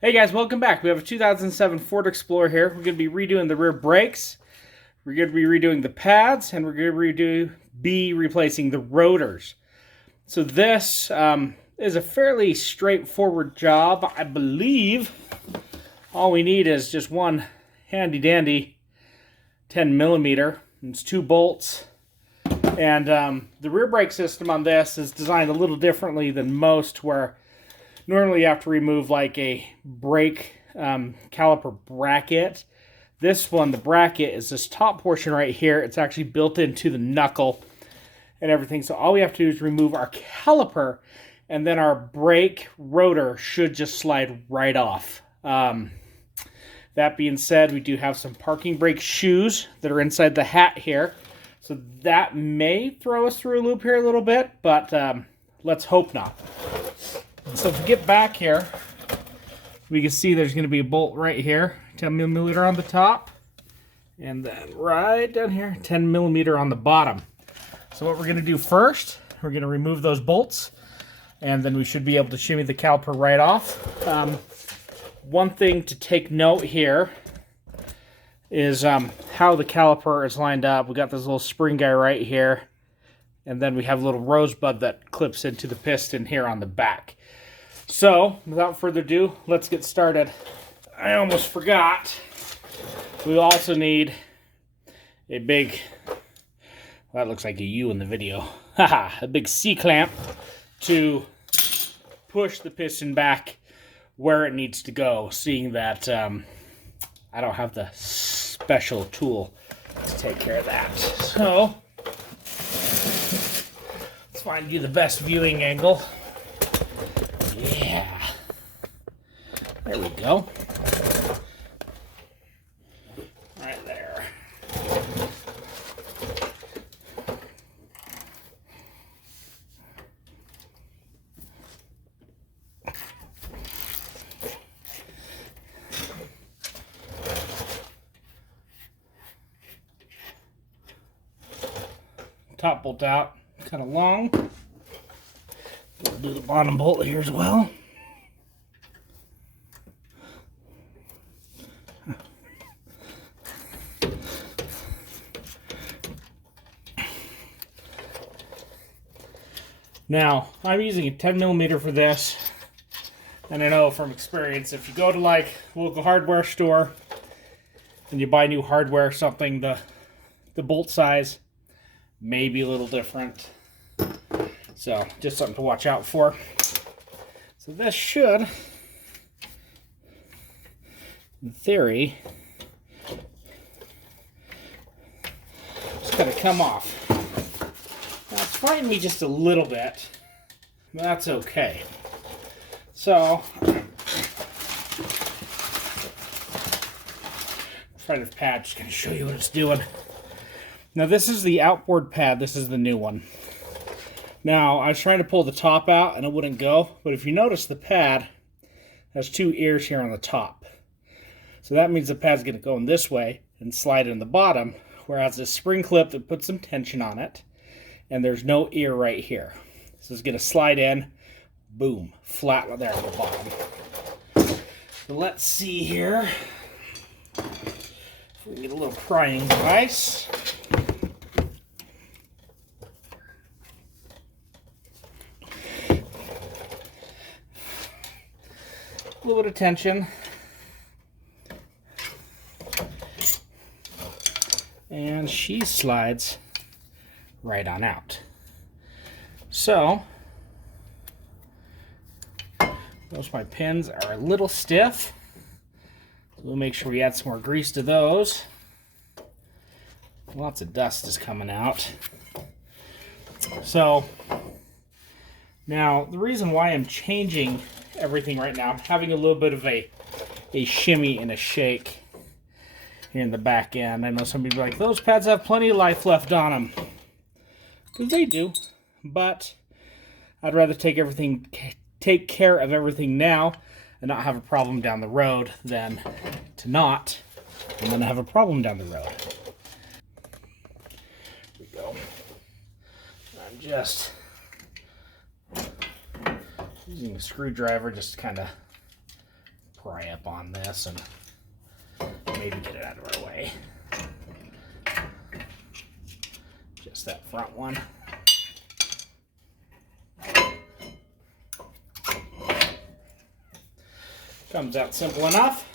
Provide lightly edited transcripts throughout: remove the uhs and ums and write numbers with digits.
Hey guys, welcome back. We have a 2007 Ford Explorer here. We're going to be redoing the rear brakes. We're going to be redoing the pads, and we're going to be replacing the rotors. So this is a fairly straightforward job. I believe all we need is just one handy dandy 10 millimeter. It's 2 bolts. And the rear brake system on this is designed a little differently than most, where normally you have to remove like a brake caliper bracket. This one, the bracket, is this top portion right here. It's actually built into the knuckle and everything. So all we have to do is remove our caliper, and then our brake rotor should just slide right off. That being said, we do have some parking brake shoes that are inside the hat here. So that may throw us through a loop here a little bit, but let's hope not. So if we get back here, we can see there's going to be a bolt right here, 10 millimeter on the top, and then right down here, 10 millimeter on the bottom. So what we're going to do first, we're going to remove those bolts, and then we should be able to shimmy the caliper right off. One thing to take note here is how the caliper is lined up. We got this little spring guy right here, and then we have a little rosebud that clips into the piston here on the back. So, without further ado, let's get started. I almost forgot. We also need a big, well, that looks like a U in the video. Haha, a big C-clamp to push the piston back where it needs to go, seeing that I don't have the special tool to take care of that. So, let's find you the best viewing angle. Yeah. There we go. Right there. Top bolt out, kind of long. We'll do the bottom bolt here as well. Now, I'm using a 10 millimeter for this, and I know from experience, if you go to like a local hardware store and you buy new hardware, something, the bolt size may be a little different. So, just something to watch out for. So this should, in theory, just kind of come off. Now, it's frightening me just a little bit, but that's okay. So, try the pad, just going to show you what it's doing. Now, this is the outboard pad. This is the new one. Now, I was trying to pull the top out and it wouldn't go, but if you notice, the pad has 2 ears here on the top. So that means the pad's going to go in this way and slide in the bottom, whereas this spring clip that puts some tension on it, and there's no ear right here. So it's going to slide in, boom, flat there at the bottom. So let's see here if we can get a little prying device. A little bit of tension, and she slides right on out. So those my pins are a little stiff, so we'll make sure we add some more grease to those. Lots of dust is coming out. So now the reason why I'm changing everything right now, I'm having a little bit of a shimmy and a shake here in the back end. I know some people are like, those pads have plenty of life left on them, because they do, but I'd rather take care of everything now and not have a problem down the road than to not and then have a problem down the road. Here we go. I'm just using a screwdriver just to kind of pry up on this and maybe get it out of our way. Just that front one. Comes out simple enough.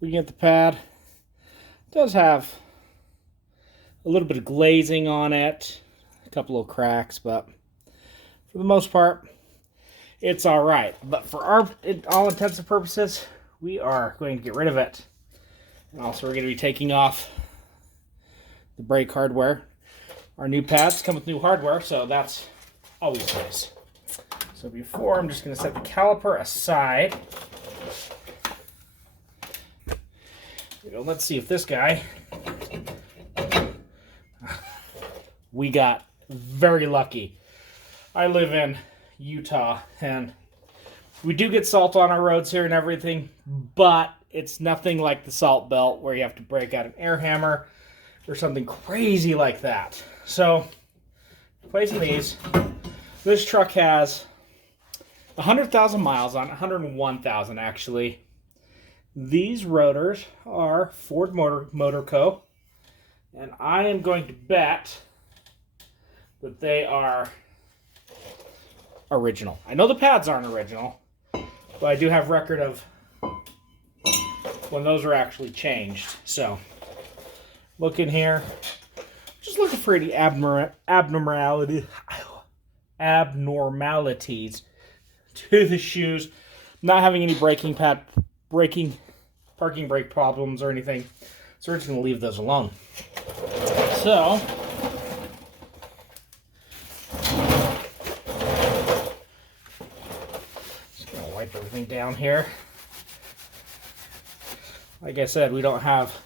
We get the pad. It does have a little bit of glazing on it, a couple of cracks, but for the most part, it's all right. But for all intents and purposes, we are going to get rid of it. And also, we're going to be taking off the brake hardware. Our new pads come with new hardware, so that's always nice. So before, I'm just going to set the caliper aside. Let's see if this guy... We got very lucky. I live in Utah, and we do get salt on our roads here and everything, but it's nothing like the salt belt where you have to break out an air hammer or something crazy like that. So, replacing these, this truck has 100,000 miles on it, 101,000 actually. These rotors are Ford Motor Co. And I am going to bet that they are original. I know the pads aren't original, but I do have record of when those were actually changed. So, look in here. Just looking for any abnormalities to the shoes. Not having any parking brake problems or anything. So we're just going to leave those alone. So, just going to wipe everything down here. Like I said, we don't have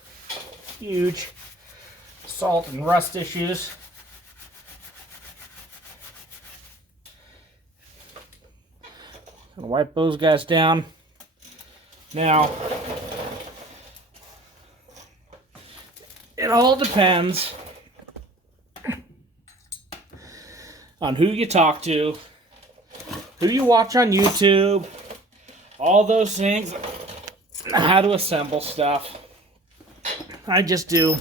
huge salt and rust issues. Gonna wipe those guys down. Now, it all depends on who you talk to, who you watch on YouTube, all those things, how to assemble stuff. I just do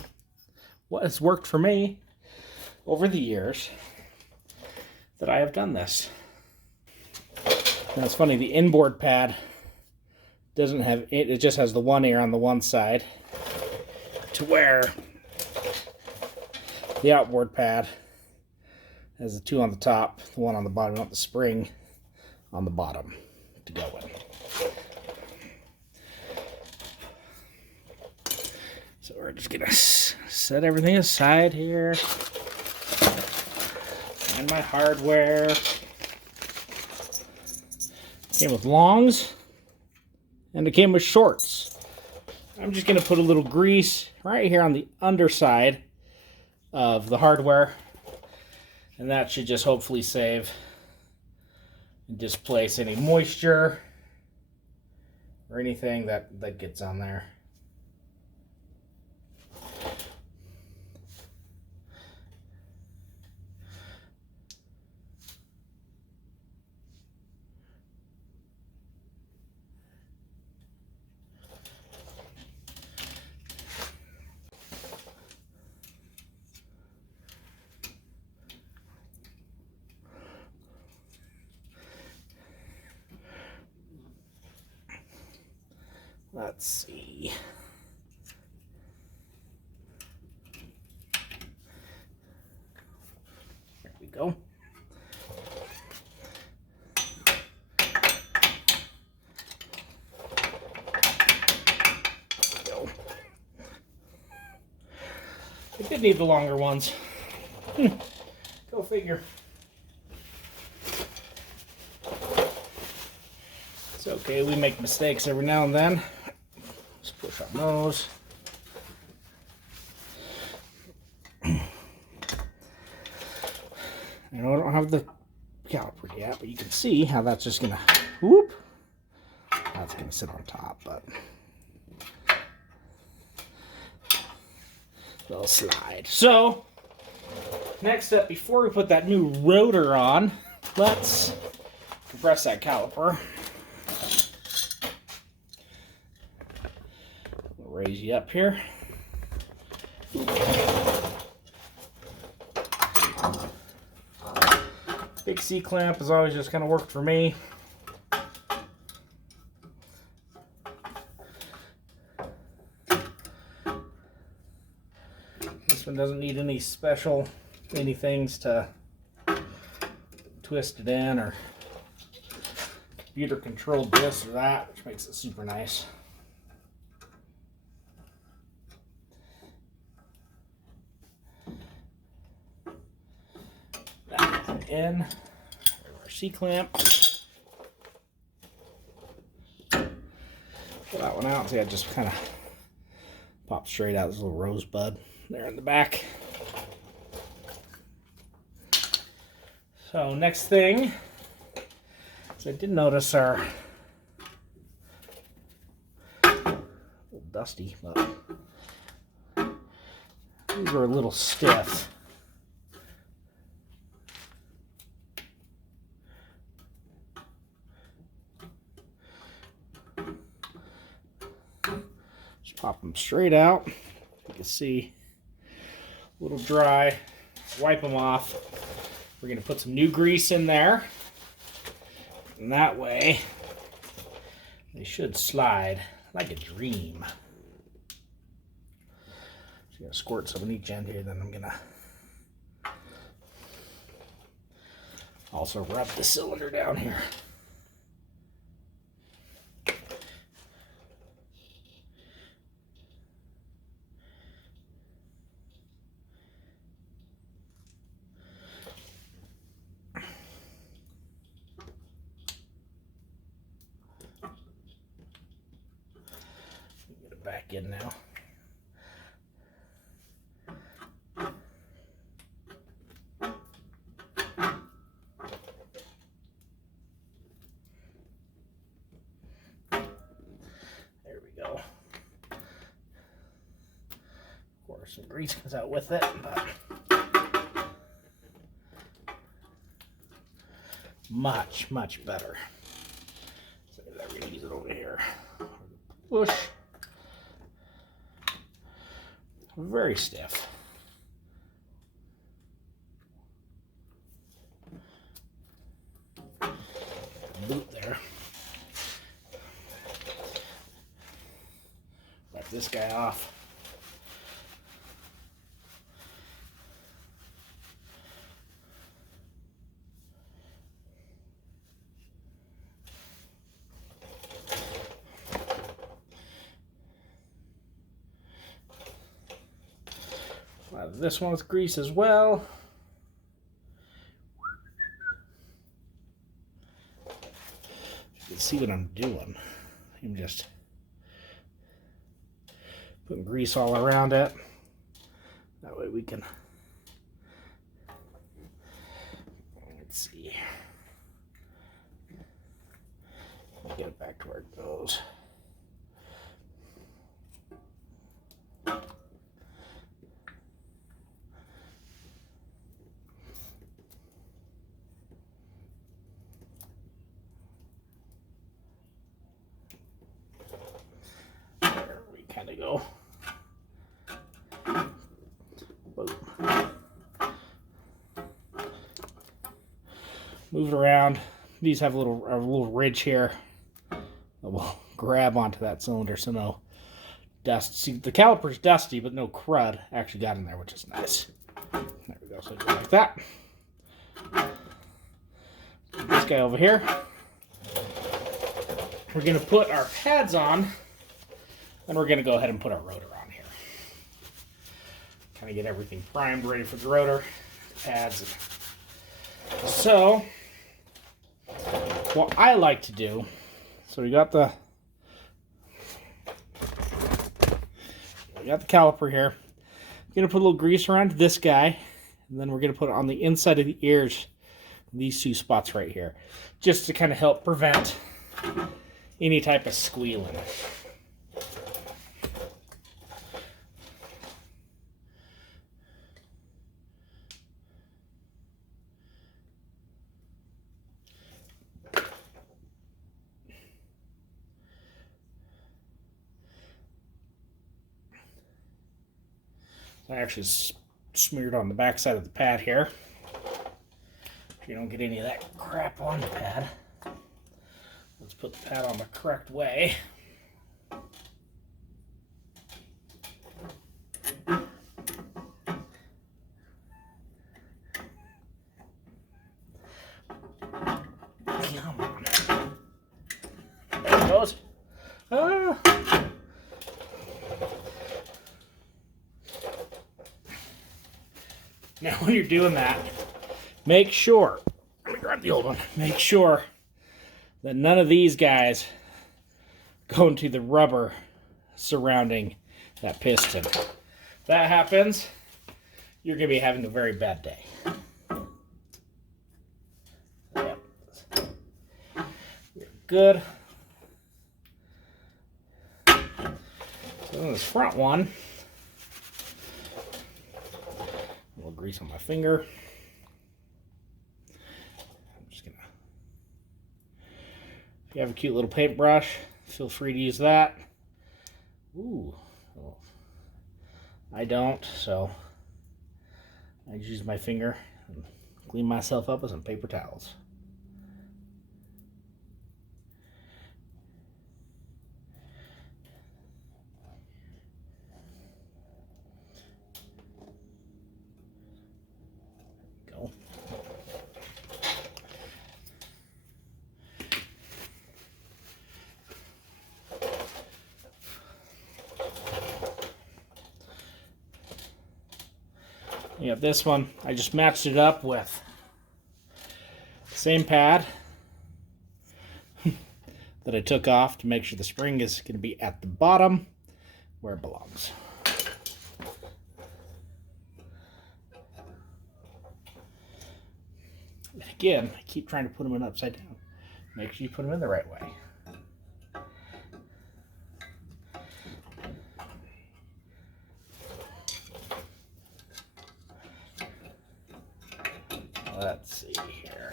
what has worked for me over the years that I have done this. Now it's funny, the inboard pad doesn't have it just has the one ear on the one side, to where the outboard pad has the two on the top, the one on the bottom, not the spring on the bottom to go in. So we're just gonna set everything aside here. And my hardware. Came with longs, and it came with shorts. I'm just going to put a little grease right here on the underside of the hardware, and that should just hopefully save and displace any moisture or anything that gets on there. Let's see. There we go. I did need the longer ones. Go figure. It's okay, we make mistakes every now and then. Let's push on those. I don't have the caliper yet, but you can see how that's just gonna whoop. That's gonna sit on top, but they'll slide. So Next up, before we put that new rotor on, let's compress that caliper. We'll raise you up here. Big C-clamp has always just kind of worked for me. This one doesn't need any special things to twist it in, or computer controlled this or that, which makes it super nice. That in our C-clamp. Pull that one out. See, I just kind of popped straight out this little rosebud there in the back. So next thing is I did notice our a little dusty, but these are a little stiff. Just pop them straight out. You can see a little dry. Wipe them off. We're going to put some new grease in there, and that way they should slide like a dream. Just going to squirt some on each end here, then I'm going to also rub the cylinder down here. Back in now. There we go. Of course, some grease comes out with it, but much better. So we're going to use it over here. Push. Very stiff. Boot there. Wipe this guy off. This one with grease as well. You can see what I'm doing. I'm just putting grease all around it. That way we can, let's see, get it back to where it goes. To go. Boom. Move it around. These have a little ridge here that will grab onto that cylinder, so no dust. See, the caliper's dusty, but no crud actually got in there, which is nice. There we go. So just like that. This guy over here. We're going to put our pads on. Then we're going to go ahead and put our rotor on here. Kind of get everything primed, ready for the rotor, pads. So, what I like to do, so we got the caliper here. I'm going to put a little grease around this guy, and then we're going to put it on the inside of the ears, these two spots right here, just to kind of help prevent any type of squealing. I actually smeared on the back side of the pad here. You don't get any of that crap on the pad. Let's put the pad on the correct way. Come on. There it goes. Ah. Now when you're doing that, make sure, let me grab the old one, make sure that none of these guys go into the rubber surrounding that piston. If that happens, you're going to be having a very bad day. Yep. You're good. So on this front one, a little grease on my finger. I'm just gonna, if you have a cute little paintbrush, feel free to use that. Ooh, well, I don't, so I just use my finger and clean myself up with some paper towels. Go. You have this one. I just matched it up with the same pad that I took off to make sure the spring is going to be at the bottom where it belongs. And again, I keep trying to put them in upside down. Make sure you put them in the right way. Let's see here.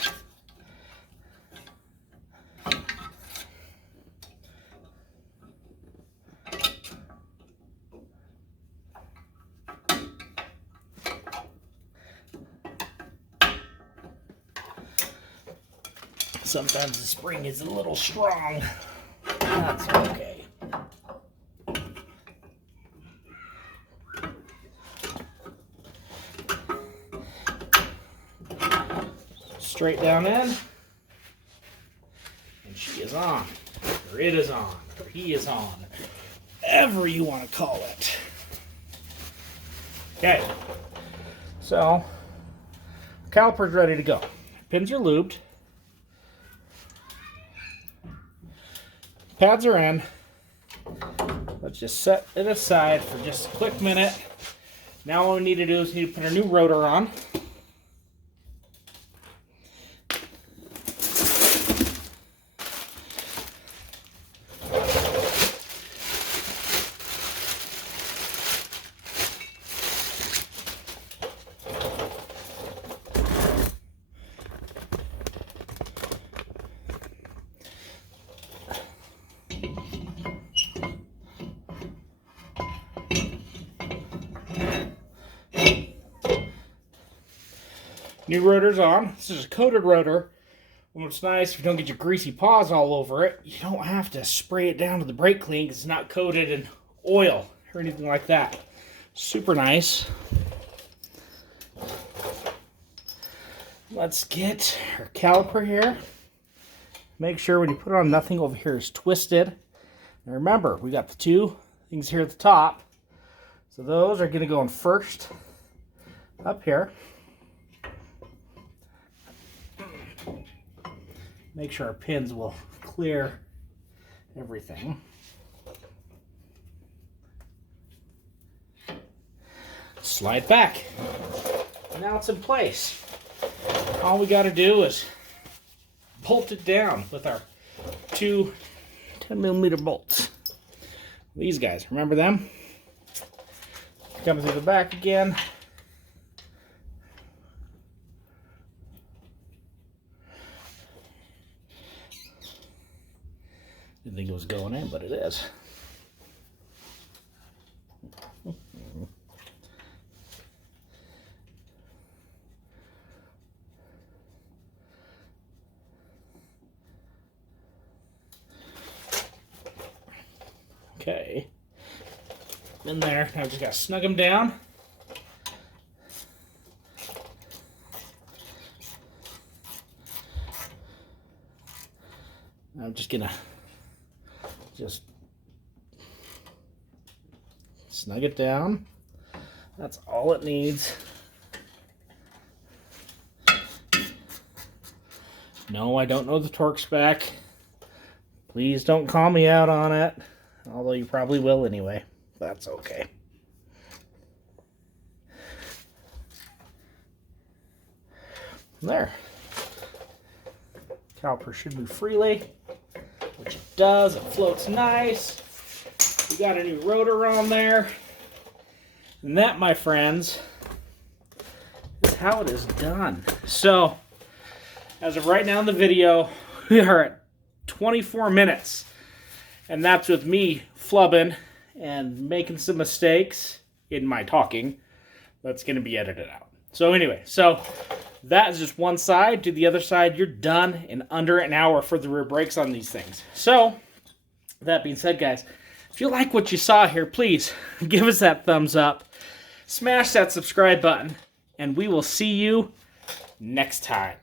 Sometimes the spring is a little strong. That's okay. Straight down in, and she is on, or it is on, or he is on, whatever you want to call it. Okay, so caliper's ready to go. Pins are lubed. Pads are in. Let's just set it aside for just a quick minute. Now all we need to do is put our new rotor on. New rotor's on. This is a coated rotor. What's nice, if you don't get your greasy paws all over it, you don't have to spray it down to the brake clean because it's not coated in oil or anything like that. Super nice. Let's get our caliper here. Make sure when you put it on, nothing over here is twisted. And remember, we got the two things here at the top. So those are going to go in first up here. Make sure our pins will clear everything. Slide back. Now it's in place. All we got to do is bolt it down with our two 10mm bolts. These guys, remember them? Coming through the back again. Didn't think it was going in, but it is. Okay. In there. Now I just got to snug them down. I'm just going to just snug it down. That's all it needs. No, I don't know the torque spec. Please don't call me out on it. Although you probably will anyway. That's okay. There. Caliper should move freely, which it does. It floats nice. We got a new rotor on there. And that, my friends, is how it is done. So, as of right now in the video, we are at 24 minutes. And that's with me flubbing and making some mistakes in my talking. That's going to be edited out. So anyway, that is just one side. To the other side, you're done in under an hour for the rear brakes on these things. So, that being said, guys, if you like what you saw here, please give us that thumbs up. Smash that subscribe button, and we will see you next time.